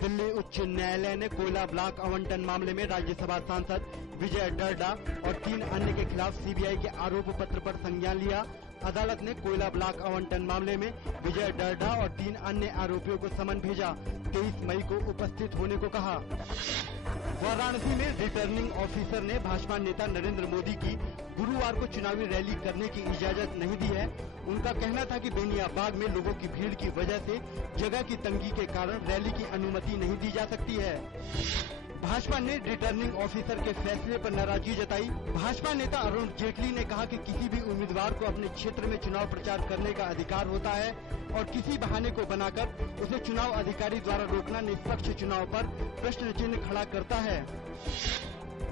दिल्ली उच्च न्यायालय ने कोयला ब्लॉक आवंटन मामले में राज्यसभा सांसद विजय डरडा और 3 अन्य के खिलाफ सीबीआई के आरोप पत्र पर संज्ञान लिया। अदालत ने कोयला ब्लॉक आवंटन मामले में विजय डरडा और 3 अन्य आरोपियों को समन भेजा। 23 मई को उपस्थित होने को कहा। वाराणसी में रिटर्निंग ऑफिसर ने भाजपा नेता नरेंद्र मोदी की गुरुवार को चुनावी रैली करने की इजाजत नहीं दी है। उनका कहना था कि बेनियाबाग में लोगों की भीड़ की वजह से जगह की तंगी के कारण रैली की अनुमति नहीं दी जा सकती है। भाजपा ने रिटर्निंग ऑफिसर के फैसले पर नाराजगी जताई। भाजपा नेता अरुण जेटली ने कहा कि किसी भी उम्मीदवार को अपने क्षेत्र में चुनाव प्रचार करने का अधिकार होता है और किसी बहाने को बनाकर उसे चुनाव अधिकारी द्वारा रोकना निष्पक्ष चुनाव पर प्रश्न चिन्ह खड़ा करता है।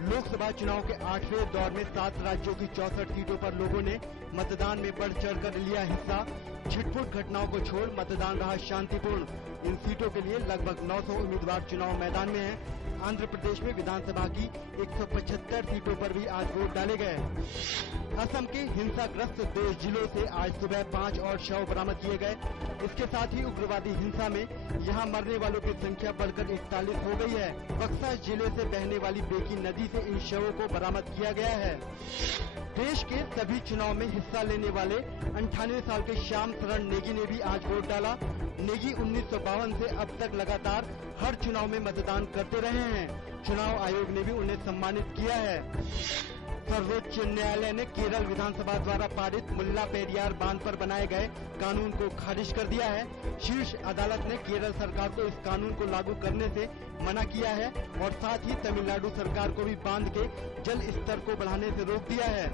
लोकसभा चुनाव के 8वें दौर में 7 राज्यों की 64 सीटों पर लोगों ने मतदान में बढ़ चढ़कर लिया हिस्सा। छिटपुट घटनाओं को छोड़ मतदान रहा शांतिपूर्ण। इन सीटों के लिए लगभग 900 उम्मीदवार चुनाव मैदान में हैं। आंध्र प्रदेश में विधानसभा की 175 सीटों पर भी आज वोट डाले गए। असम के हिंसाग्रस्त 2 जिलों से आज सुबह 5 और शव बरामद किए गए। इसके साथ ही उग्रवादी हिंसा में यहां मरने वालों की संख्या बढ़कर 41 हो गई है। बक्सा जिले से बहने वाली बेकी नदी से इन शवों को बरामद किया गया है। देश के सभी चुनाव में हिस्सा लेने वाले 98 साल के श्याम शरण नेगी ने भी आज वोट डाला। नेगी 1952 से अब तक लगातार हर चुनाव में मतदान करते रहे हैं। चुनाव आयोग ने भी उन्हें सम्मानित किया है। सर्वोच्च न्यायालय ने केरल विधानसभा द्वारा पारित मुल्ला पेरियार बांध पर बनाए गए कानून को खारिज कर दिया है। शीर्ष अदालत ने केरल सरकार को इस कानून को लागू करने से मना किया है और साथ ही तमिलनाडु सरकार को भी बांध के जल स्तर को बढ़ाने से रोक दिया है।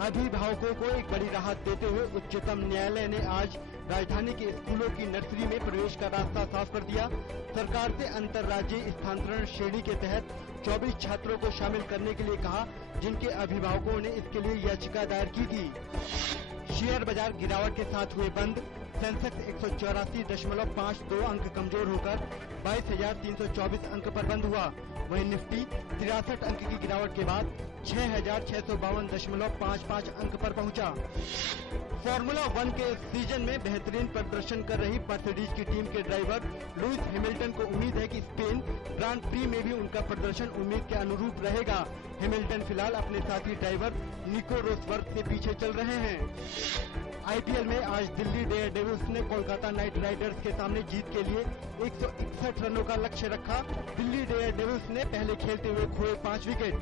अभिभावकों को एक बड़ी राहत देते हुए उच्चतम न्यायालय ने आज राजधानी के स्कूलों की नर्सरी में प्रवेश का रास्ता साफ कर दिया। सरकार से अंतर्राज्यीय स्थानांतरण श्रेणी के तहत 24 छात्रों को शामिल करने के लिए कहा, जिनके अभिभावकों ने इसके लिए याचिका दायर की थी। शेयर बाजार गिरावट के साथ हुए बंद। सेंसेक्स 184.52 अंक कमजोर होकर 22,324 अंक पर बंद हुआ। वहीं निफ्टी 63 अंक की गिरावट के बाद 6,652.55 अंक पर पहुंचा। फॉर्मूला 1 के सीजन में बेहतरीन प्रदर्शन कर रही मर्सिडीज की टीम के ड्राइवर लुइस हैमिल्टन को उम्मीद है कि स्पेन ग्रांड प्री में भी उनका प्रदर्शन उम्मीद के अनुरूप रहेगा। हैमिल्टन फिलहाल अपने साथी ड्राइवर निको रोसबर्ग से पीछे चल रहे हैं। आईपीएल में आज दिल्ली डेयरडेविल्स ने कोलकाता नाइट राइडर्स के सामने जीत के लिए 161 रनों का लक्ष्य रखा। दिल्ली डेयरडेविल्स ने पहले खेलते हुए खोए 5 विकेट।